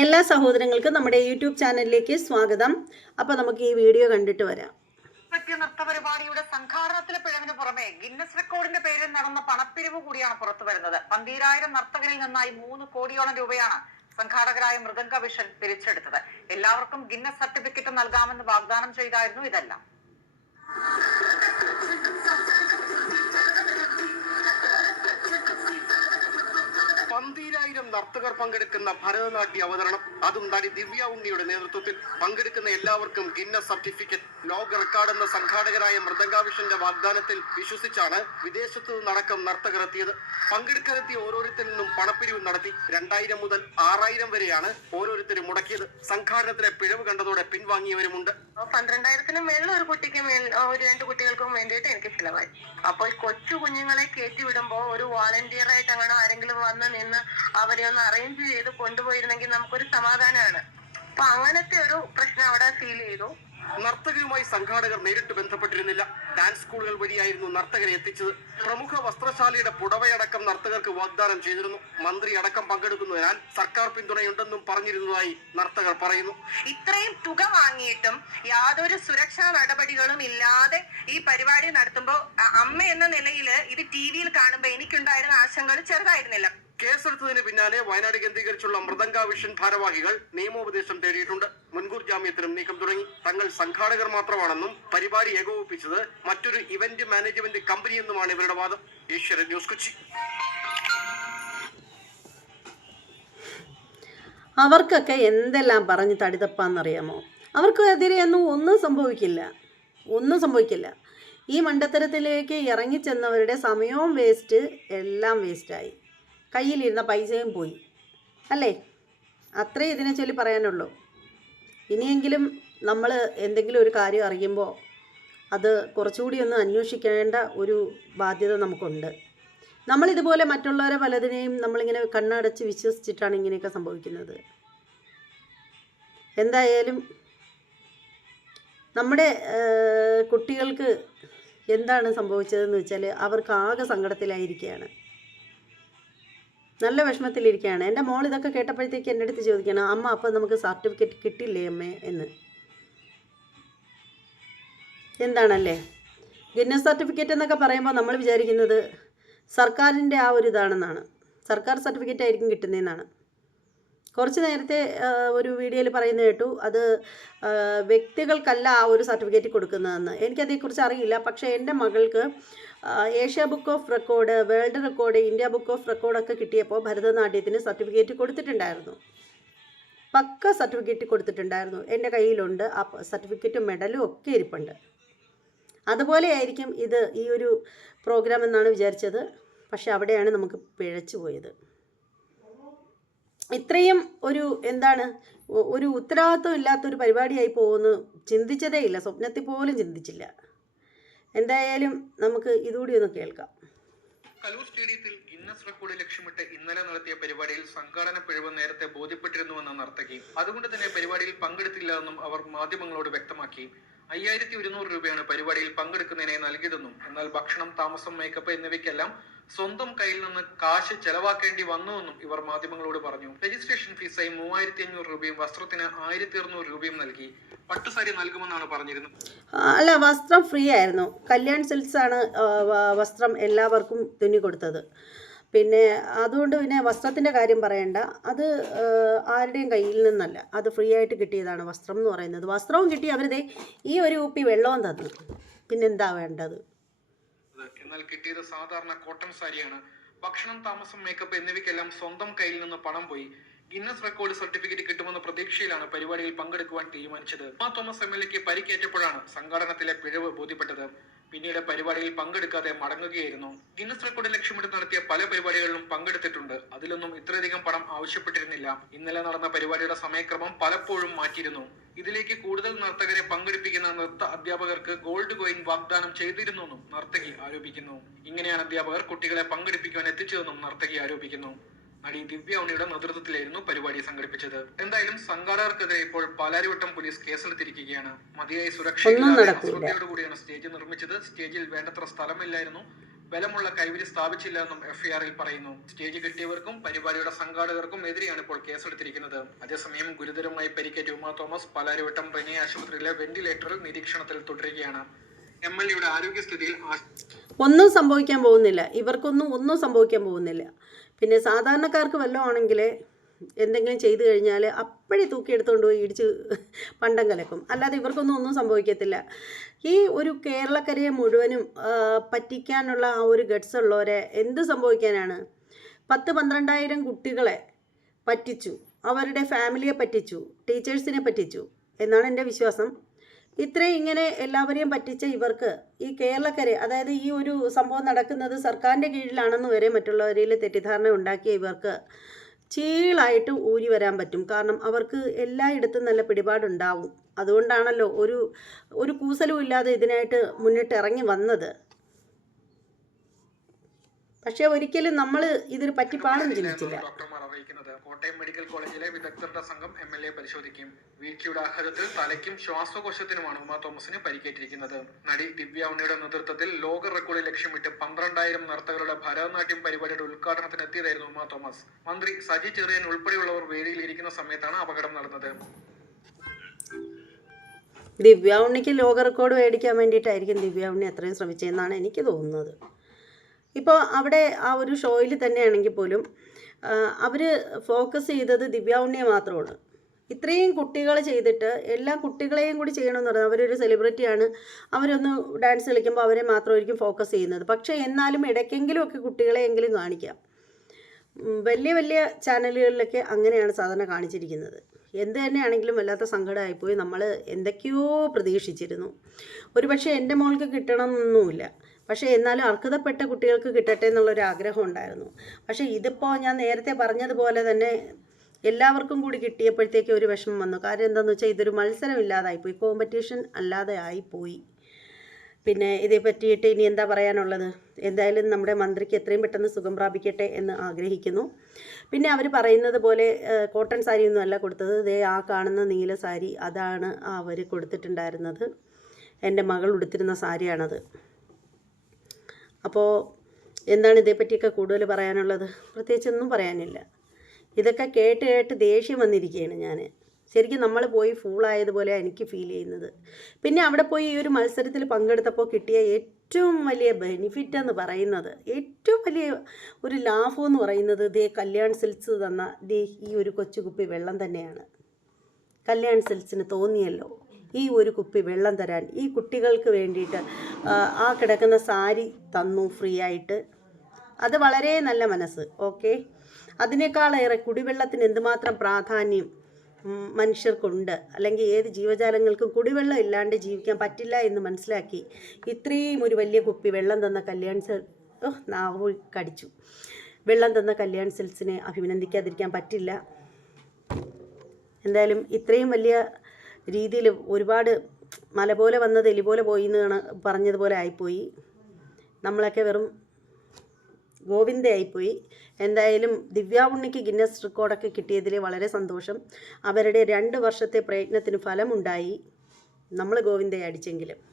എല്ലാ സഹോദരങ്ങൾക്കും നമ്മുടെ യൂട്യൂബ് ചാനലിലേക്ക് സ്വാഗതം. അപ്പോൾ നമുക്ക് ഈ വീഡിയോ കണ്ടിട്ട് വരാം. നൃത്ത പരിപാടിയുടെ സംഘാടനത്തിലെ പിഴവിന് പുറമെ ഗിന്നസ് റെക്കോർഡിന്റെ പേരിൽ നടന്ന പണപ്പിരിവ് കൂടിയാണ് പുറത്തു വരുന്നത്. പന്തീരായിരം നർത്തകരിൽ നിന്നായി മൂന്ന് കോടിയോളം രൂപയാണ് സംഘാടകരായ മൃദംഗ വിഷൻ പിരിച്ചെടുത്തത്. എല്ലാവർക്കും ഗിന്നസ് സർട്ടിഫിക്കറ്റ് നൽകാമെന്ന് വാഗ്ദാനം ചെയ്തായിരുന്നു ഇതെല്ലാം. പന്തീരായിരം നർത്തകർ പങ്കെടുക്കുന്ന ഭരതനാട്യ അവതരണം. അതും നടി ദിവ്യ ഉണ്ണിയുടെ നേതൃത്വത്തിൽ പങ്കെടുക്കുന്ന എല്ലാവർക്കും ഗിന്നസ് സർട്ടിഫിക്കറ്റ്. ലോക റെക്കോർഡ് എന്ന സംഘാടകരായ മൃദംഗാവിഷന്റെ വാഗ്ദാനത്തിൽ വിശ്വസിച്ചാണ് വിദേശത്തു നിന്നടക്കം നർത്തകർ എത്തിയത് പങ്കെടുക്കാനെത്തിയ ഓരോരുത്തരിൽ നിന്നും പണപ്പിരിവ് നടത്തി രണ്ടായിരം മുതൽ ആറായിരം വരെയാണ് ഓരോരുത്തരും മുടക്കിയത്. സംഘാടനത്തിലെ പിഴവ് കണ്ടതോടെ പിൻവാങ്ങിയവരുമുണ്ട്. പന്ത്രണ്ടായിരത്തിന് മേളിൽ ഒരു കുട്ടിക്ക് ഒരു രണ്ട് കുട്ടികൾക്കും വേണ്ടിയിട്ട് എനിക്ക് ചിലവായി. അപ്പോൾ കൊച്ചു കുഞ്ഞുങ്ങളെ കയറ്റി വിടുമ്പോൾ ഒരു വോളണ്ടിയർ ആയിട്ട് അങ്ങനെ ആരെങ്കിലും വന്ന് നിന്ന് അവരെ ഒന്ന് അറേഞ്ച് ചെയ്ത് കൊണ്ടുപോയിരുന്നെങ്കിൽ നമുക്കൊരു സമാധാനമാണ് അപ്പൊ അങ്ങനത്തെ ഒരു പ്രശ്നം അവിടെ ഫീൽ ചെയ്തു. നർത്തകരുമായി സംഘാടകർ നേരിട്ട് ബന്ധപ്പെട്ടിരുന്നില്ല. ഡാൻസ് സ്കൂളുകൾ വഴിയായിരുന്നു നർത്തകരെ എത്തിച്ചത്. പ്രമുഖ വസ്ത്രശാലയുടെ പുടവയടക്കം നർത്തകർക്ക് വാഗ്ദാനം ചെയ്തിരുന്നു. മന്ത്രി അടക്കം പങ്കെടുക്കുന്നതിനാൽ സർക്കാർ പിന്തുണയുണ്ടെന്നും പറഞ്ഞിരുന്നതായി നർത്തകർ പറയുന്നു. ഇത്രയും തുക വാങ്ങിയിട്ടും യാതൊരു സുരക്ഷാ നടപടികളും ഇല്ലാതെ ഈ പരിപാടി നടത്തുമ്പോൾ അമ്മ എന്ന നിലയിൽ ഇത് ടി വിയിൽ കാണുമ്പോൾ എനിക്കുണ്ടായിരുന്ന ആശങ്കകൾ ചെറുതായിരുന്നില്ല. കേസെടുത്തതിന് പിന്നാലെ വയനാട് കേന്ദ്രീകരിച്ചുള്ള മൃദംഗ വിഷൻ ഭാരവാഹികൾ നിയമോപദേശം തേടിയിട്ടുണ്ട്. മുൻകൂർ ജാമ്യത്തിനും നീക്കം തുടങ്ങി. തങ്ങൾ സംഘാടകർ മാത്രമാണെന്നും പരിപാടി ഏകോപിപ്പിച്ചത് മറ്റൊരു ഇവന്റ് മാനേജ്മെന്റ് കമ്പനിയെന്നുമാണ് ഇവരുടെ വാദം. ഈശ്വരൻ ന്യൂസ് കൊച്ചി. അവർക്കൊക്കെ എന്തെല്ലാം പറഞ്ഞ് തടിതപ്പാന്നറിയാമോ? അവർക്ക് എതിരെയൊന്നും ഒന്നും സംഭവിക്കില്ല. ഒന്നും സംഭവിക്കില്ല. ഈ മണ്ടത്തരത്തിലേക്ക് ഇറങ്ങിച്ചെന്നവരുടെ സമയവും വേസ്റ്റ് എല്ലാം വേസ്റ്റായി കയ്യിലിരുന്ന പൈസയും പോയി. അല്ലേ? അത്രേ ഇതിനെ ചൊല്ലി പറയാനുള്ളൂ. ഇനിയെങ്കിലും നമ്മൾ എന്തെങ്കിലും ഒരു കാര്യം അറിയുമ്പോൾ അത് കുറച്ചുകൂടി ഒന്ന് അന്വേഷിക്കേണ്ട ഒരു ബാധ്യത നമുക്കുണ്ട്. നമ്മളിതുപോലെ മറ്റുള്ളവരെ പലതിനെയും നമ്മളിങ്ങനെ കണ്ണടച്ച് വിശ്വസിച്ചിട്ടാണ് ഇങ്ങനെയൊക്കെ സംഭവിക്കുന്നത്. എന്തായാലും നമ്മുടെ കുട്ടികൾക്ക് എന്താണ് സംഭവിച്ചതെന്ന് വെച്ചാൽ അവർക്ക് ആകെ സങ്കടത്തിലായിരിക്കുകയാണ്. നല്ല വിഷമത്തിലിരിക്കുകയാണ്. എന്റെ മോൾ ഇതൊക്കെ കേട്ടപ്പോഴത്തേക്ക് എന്റെ അടുത്ത് ചോദിക്കണം അമ്മ അപ്പം നമുക്ക് സർട്ടിഫിക്കറ്റ് കിട്ടില്ലേ അമ്മേ? എന്ന്. എന്താണല്ലേ? ഗിന്നസ് സർട്ടിഫിക്കറ്റ് എന്നൊക്കെ പറയുമ്പോൾ നമ്മൾ വിചാരിക്കുന്നത് സർക്കാരിന്റെ ആ ഒരു ഇതാണെന്നാണ്. സർക്കാർ സർട്ടിഫിക്കറ്റ് ആയിരിക്കും കിട്ടുന്നതെന്നാണ്. കുറച്ച് നേരത്തെ ഒരു വീഡിയോയിൽ പറയുന്നത് കേട്ടു അത് വ്യക്തികൾക്കല്ല ആ ഒരു സർട്ടിഫിക്കറ്റ് കൊടുക്കുന്നതെന്ന്. എനിക്കതേക്കുറിച്ച് അറിയില്ല പക്ഷേ എന്റെ മകൾക്ക് Asia book of record world record India book of റെക്കോർഡൊക്കെ കിട്ടിയപ്പോൾ ഭരതനാട്യത്തിന് സർട്ടിഫിക്കറ്റ് കൊടുത്തിട്ടുണ്ടായിരുന്നു. പക്ക സർട്ടിഫിക്കറ്റ് കൊടുത്തിട്ടുണ്ടായിരുന്നു. എന്റെ കയ്യിലുണ്ട്. ആ സർട്ടിഫിക്കറ്റും മെഡലും ഒക്കെ ഇരിപ്പുണ്ട്. അതുപോലെ ആയിരിക്കും ഇത് ഈ ഒരു പ്രോഗ്രാം എന്നാണ് വിചാരിച്ചത്. പക്ഷെ അവിടെയാണ് നമുക്ക് പിഴച്ചു പോയത്. ഇത്രയും ഒരു എന്താണ് ഒരു ഉത്തരവാദിത്വം ഇല്ലാത്തൊരു പരിപാടിയായി പോകുമെന്ന് ചിന്തിച്ചതേ ഇല്ല സ്വപ്നത്തിൽ പോലും ചിന്തിച്ചില്ല. എന്തായാലും നമുക്ക് ഇതുകൂടി ഒന്ന് കേൾക്കാം. കലൂർ സ്റ്റേഡിയത്തിൽ ഗിന്നസ് റെക്കോർഡ് ലക്ഷ്യമിട്ട് ഇന്നലെ നടത്തിയ പരിപാടിയിൽ സംഘാടന പിഴവ് നേരത്തെ ബോധ്യപ്പെട്ടിരുന്നുവെന്ന നർത്തകി അതുകൊണ്ട് തന്നെ പരിപാടിയിൽ പങ്കെടുത്തില്ലെന്നും അവർ മാധ്യമങ്ങളോട് വ്യക്തമാക്കി. അയ്യായിരത്തി ഒരുന്നൂറ് രൂപയാണ് പരിപാടിയിൽ പങ്കെടുക്കുന്നതിനായി നൽകിയതെന്നും എന്നാൽ ഭക്ഷണം താമസം മേക്കപ്പ് എന്നിവയ്ക്കെല്ലാം സ്വന്തം കയ്യിൽ നിന്ന് കാശ് ചെലവാക്കേണ്ടി വന്നുവെന്നും ഇവർ മാധ്യമങ്ങളോട് പറഞ്ഞു. രജിസ്ട്രേഷൻ ഫീസായി മൂവായിരത്തി അഞ്ഞൂറ് രൂപയും വസ്ത്രത്തിന് ആയിരത്തി അറുന്നൂറ് രൂപയും നൽകി. പട്ടുസാരി നൽകുമെന്നാണ് പറഞ്ഞിരുന്നത്. അല്ല വസ്ത്രം ഫ്രീ ആയിരുന്നു. കല്യാൺ സിൽക്സ് ആണ് വസ്ത്രം എല്ലാവർക്കും തുന്നി കൊടുത്തത്. പിന്നെ അതുകൊണ്ട് പിന്നെ വസ്ത്രത്തിന്റെ കാര്യം പറയണ്ട. അത് ആരുടെയും കയ്യിൽ നിന്നല്ല. അത് ഫ്രീ ആയിട്ട് കിട്ടിയതാണ് വസ്ത്രം എന്ന് പറയുന്നത്. വസ്ത്രവും കിട്ടി അവരുടെ ഈ ഒരു കുപ്പി വെള്ളവും തന്നു. പിന്നെന്താ വേണ്ടത്? എന്നാൽ കിട്ടിയത് സാധാരണ കോട്ടൺ സാരിയാണ്. ഭക്ഷണം താമസം മേക്കപ്പ് എന്നിവയ്ക്കെല്ലാം സ്വന്തം കയ്യിൽ നിന്ന് പണം പോയി. ഗിന്നസ് റെക്കോർഡ് സർട്ടിഫിക്കറ്റ് കിട്ടുമെന്ന പ്രതീക്ഷയിലാണ് പരിപാടിയിൽ പങ്കെടുക്കുവാൻ തീരുമാനിച്ചത്. മാ തോമസ് എം എൽ എക്ക് പരിക്കേറ്റപ്പോഴാണ് സംഘാടനത്തിലെ പിഴവ് ബോധ്യപ്പെട്ടത്. പിന്നീട് പരിപാടിയിൽ പങ്കെടുക്കാതെ മടങ്ങുകയായിരുന്നു. ഗിന്നസ് റെക്കോർഡ് ലക്ഷ്യമിട്ട് നടത്തിയ പല പരിപാടികളിലും പങ്കെടുത്തിട്ടുണ്ട്. അതിലൊന്നും ഇത്രയധികം പണം ആവശ്യപ്പെട്ടിരുന്നില്ല. ഇന്നലെ നടന്ന പരിപാടിയുടെ സമയക്രമം പലപ്പോഴും മാറ്റിയിരുന്നു. ഇതിലേക്ക് കൂടുതൽ നർത്തകരെ പങ്കെടുപ്പിക്കുന്ന നൃത്ത അധ്യാപകർക്ക് ഗോൾഡ് കോയിൻ വാഗ്ദാനം ചെയ്തിരുന്നുവെന്നും നർത്തകി ആരോപിക്കുന്നു. ഇങ്ങനെയാണ് അധ്യാപകർ കുട്ടികളെ പങ്കെടുപ്പിക്കുവാൻ എത്തിച്ചതെന്നും നർത്തകി ആരോപിക്കുന്നു. നടി ദിവ്യ ഉണ്ണിയുടെ നേതൃത്വത്തിലായിരുന്നു പരിപാടി സംഘടിപ്പിച്ചത്. എന്തായാലും സംഘാടകർക്കെതിരെ ഇപ്പോൾ പാലാരിവട്ടം പോലീസ് കേസെടുത്തിരിക്കുകയാണ്. മതിയായ സുരക്ഷയോടുകൂടിയാണ് സ്റ്റേജ് നിർമ്മിച്ചത്. സ്റ്റേജിൽ വേണ്ടത്ര സ്ഥലമില്ലായിരുന്നു. ബലമുള്ള കൈവരി സ്ഥാപിച്ചില്ല എന്നും എഫ്ഐആറിൽ പറയുന്നു. സ്റ്റേജ് കിട്ടിയവർക്കും പരിപാടിയുടെ സംഘാടകർക്കും എതിരെയാണ് ഇപ്പോൾ കേസെടുത്തിരിക്കുന്നത്. അതേസമയം ഗുരുതരമായി പരിക്കേറ്റ ഉമാ തോമസ് പാലാരിവട്ടം റെനി ആശുപത്രിയിലെ വെന്റിലേറ്ററിൽ നിരീക്ഷണത്തിൽ തുടരുകയാണ്. എം എൽ എയുടെ ആരോഗ്യസ്ഥിതിയിൽ ഒന്നും സംഭവിക്കാൻ പോകുന്നില്ല. ഇവർക്കൊന്നും ഒന്നും സംഭവിക്കാൻ പോകുന്നില്ല. പിന്നെ സാധാരണക്കാർക്ക് വല്ലതും ആണെങ്കിൽ എന്തെങ്കിലും ചെയ്തു കഴിഞ്ഞാൽ അപ്പോഴേ തൂക്കിയെടുത്തുകൊണ്ട് പോയി ഇടിച്ച് പണ്ടം കലക്കും. അല്ലാതെ ഇവർക്കൊന്നും ഒന്നും സംഭവിക്കത്തില്ല. ഈ ഒരു കേരളക്കരയെ മുഴുവനും പറ്റിക്കാനുള്ള ആ ഒരു ഗഡ്സ് ഉള്ളവരെ എന്ത് സംഭവിക്കാനാണ്? പത്ത് പന്ത്രണ്ടായിരം കുട്ടികളെ പറ്റിച്ചു. അവരുടെ ഫാമിലിയെ പറ്റിച്ചു. ടീച്ചേഴ്സിനെ പറ്റിച്ചു. എന്നാണ് എന്റെ വിശ്വാസം. ഇത്രയും ഇങ്ങനെ എല്ലാവരെയും പറ്റിച്ച ഇവർക്ക് ഈ കേരളക്കരെ അതായത് ഈ ഒരു സംഭവം നടക്കുന്നത് സർക്കാരിന്റെ കീഴിലാണെന്ന് വരെ മറ്റുള്ളവരിൽ തെറ്റിദ്ധാരണ ഉണ്ടാക്കിയ ഇവർക്ക് ചീളായിട്ട് ഊരി വരാൻ പറ്റും. കാരണം അവർക്ക് എല്ലായിടത്തും നല്ല പിടിപാടുണ്ടാവും. അതുകൊണ്ടാണല്ലോ ഒരു ഒരു കൂസലും ഇല്ലാതെ ഇതിനായിട്ട് മുന്നിട്ട് ഇറങ്ങി വന്നത്. പക്ഷേ ഒരിക്കലും നമ്മൾ ഇതിന് പറ്റിപ്പാണെന്ന് ചിന്തിച്ചില്ല. ഡോക്ടർമാർ അറിയിക്കുന്നത് കോട്ടയം മെഡിക്കൽ കോളേജിലെ വിദഗ്ധരുടെ സംഘം എം എൽ എ പരിശോധിക്കും. വീഴ്ചയുടെ ആഘാതത്തിൽ തലയ്ക്കും ശ്വാസകോശത്തിനുമാണ് ഉമ തോമസിന് പരിക്കേറ്റിരിക്കുന്നത്. നടി ദിവ്യ ഉണ്ണിയുടെ നേതൃത്വത്തിൽ ലോക റെക്കോർഡ് ലക്ഷ്യമിട്ട് പന്ത്രണ്ടായിരം നർത്തകരുടെ ഭരതനാട്യം പരിപാടിയുടെ ഉദ്ഘാടനത്തിന് എത്തിയതായിരുന്നു ഉമ തോമസ്. മന്ത്രി സജി ചെറിയൻ ഉൾപ്പെടെയുള്ളവർ വേദിയിൽ ഇരിക്കുന്ന സമയത്താണ് അപകടം നടന്നത്. ദിവ്യ ഉണ്ണിക്ക് ലോക റെക്കോർഡ് മേടിക്കാൻ വേണ്ടിയിട്ടായിരിക്കും ദിവ്യ ഉണ്ണി അത്രയും ശ്രമിച്ചതെന്നാണ് എനിക്ക് തോന്നുന്നത്. ഇപ്പോൾ അവിടെ ആ ഒരു ഷോയിൽ തന്നെയാണെങ്കിൽ പോലും അവർ ഫോക്കസ് ചെയ്തത് ദിവ്യ മാത്രമാണ്. ഇത്രയും കുട്ടികൾ ചെയ്തിട്ട് എല്ലാ കുട്ടികളെയും കൂടി ചെയ്യണമെന്ന് പറഞ്ഞു അവരൊരു സെലിബ്രിറ്റിയാണ് അവരൊന്ന് ഡാൻസ് കളിക്കുമ്പോൾ അവരെ മാത്രമായിരിക്കും ഫോക്കസ് ചെയ്യുന്നത്. പക്ഷേ എന്നാലും ഇടയ്ക്കെങ്കിലും ഒക്കെ കുട്ടികളെയെങ്കിലും കാണിക്കാം. വലിയ വലിയ ചാനലുകളിലൊക്കെ അങ്ങനെയാണ് സാധാരണ കാണിച്ചിരിക്കുന്നത്. എന്ത് തന്നെയാണെങ്കിലും വല്ലാത്ത സങ്കടമായിപ്പോയി. നമ്മൾ എന്തൊക്കെയോ പ്രതീക്ഷിച്ചിരുന്നു. ഒരു പക്ഷേ എന്റെ മോൾക്ക് കിട്ടണമെന്നൊന്നുമില്ല. പക്ഷേ എന്നാലും അർഹതപ്പെട്ട കുട്ടികൾക്ക് കിട്ടട്ടെ എന്നുള്ളൊരു ആഗ്രഹം ഉണ്ടായിരുന്നു. പക്ഷേ ഇതിപ്പോൾ ഞാൻ നേരത്തെ പറഞ്ഞതുപോലെ തന്നെ എല്ലാവർക്കും കൂടി കിട്ടിയപ്പോഴത്തേക്ക് ഒരു വിഷമം വന്നു. കാര്യം എന്താണെന്ന് വെച്ചാൽ ഇതൊരു മത്സരം ഇല്ലാതായിപ്പോയി കോമ്പറ്റീഷൻ അല്ലാതെ ആയിപ്പോയി. പിന്നെ ഇതേ പറ്റിയിട്ട് ഇനി എന്താ പറയാനുള്ളത്? എന്തായാലും നമ്മുടെ മന്ത്രിക്ക് എത്രയും പെട്ടെന്ന് സുഖം പ്രാപിക്കട്ടെ എന്ന് ആഗ്രഹിക്കുന്നു. പിന്നെ അവർ പറയുന്നത് പോലെ കോട്ടൺ സാരി ഒന്നും അല്ല കൊടുത്തത്. ദേ ആ കാണുന്ന നീല സാരി അതാണ് അവർ കൊടുത്തിട്ടുണ്ടായിരുന്നത്. എന്റെ മകൾ ഉടുത്തിരുന്ന സാരിയാണത്. അപ്പോൾ എന്താണ് ഇതേപ്പറ്റിയൊക്കെ കൂടുതൽ പറയാനുള്ളത്? പ്രത്യേകിച്ചൊന്നും പറയാനില്ല. ഇതൊക്കെ കേട്ട് കേട്ട് ദേഷ്യം വന്നിരിക്കുകയാണ് ഞാൻ ശരിക്കും നമ്മൾ പോയി ഫൂളായതുപോലെ എനിക്ക് ഫീൽ ചെയ്യുന്നത്. പിന്നെ അവിടെ പോയി ഈ ഒരു മത്സരത്തിൽ പങ്കെടുത്തപ്പോൾ കിട്ടിയ ഏറ്റവും വലിയ ബെനിഫിറ്റ് എന്ന് പറയുന്നത് ഏറ്റവും വലിയ ഒരു ലാഭം എന്ന് പറയുന്നത് ദേ കല്യാൺ സിൽസ് തന്ന ദേ ഈ ഒരു കൊച്ചുകുപ്പി വെള്ളം തന്നെയാണ്. കല്യാൺ സിൽസിന് തോന്നിയല്ലോ. ഈ ഒരു കുപ്പി വെള്ളം തരാൻ ഈ കുട്ടികൾക്ക് വേണ്ടിയിട്ട് ആ, കിടക്കുന്ന സാരി തന്നു ഫ്രീ ആയിട്ട് അത് വളരെ നല്ല മനസ്സ് ഓക്കെ? അതിനേക്കാളേറെ കുടിവെള്ളത്തിന് എന്തുമാത്രം പ്രാധാന്യം മനുഷ്യർക്കുണ്ട്? അല്ലെങ്കിൽ ഏത് ജീവജാലങ്ങൾക്കും കുടിവെള്ളം ഇല്ലാണ്ട് ജീവിക്കാൻ പറ്റില്ല എന്ന് മനസ്സിലാക്കി ഇത്രയും ഒരു വലിയ കുപ്പി വെള്ളം തന്ന കല്യാൺ സെൽ നാവ് കടിച്ചു. വെള്ളം തന്ന കല്യാൺ സെൽസിനെ അഭിനന്ദിക്കാതിരിക്കാൻ പറ്റില്ല. എന്തായാലും ഇത്രയും വലിയ രീതിയിൽ ഒരുപാട് മല പോലെ വന്നത് എലി പോലെ പോയി എന്നാണ് പറഞ്ഞതുപോലെ ആയിപ്പോയി. നമ്മളൊക്കെ വെറും ഗോവിന്ദയായിപ്പോയി എന്തായാലും ദിവ്യ ഉണ്ണിക്ക് ഗിന്നസ് റെക്കോർഡൊക്കെ കിട്ടിയതിൽ വളരെ സന്തോഷം. അവരുടെ രണ്ട് വർഷത്തെ പ്രയത്നത്തിന് ഫലമുണ്ടായി. നമ്മൾ ഗോവിന്ദയെ അടിച്ചെങ്കിലും.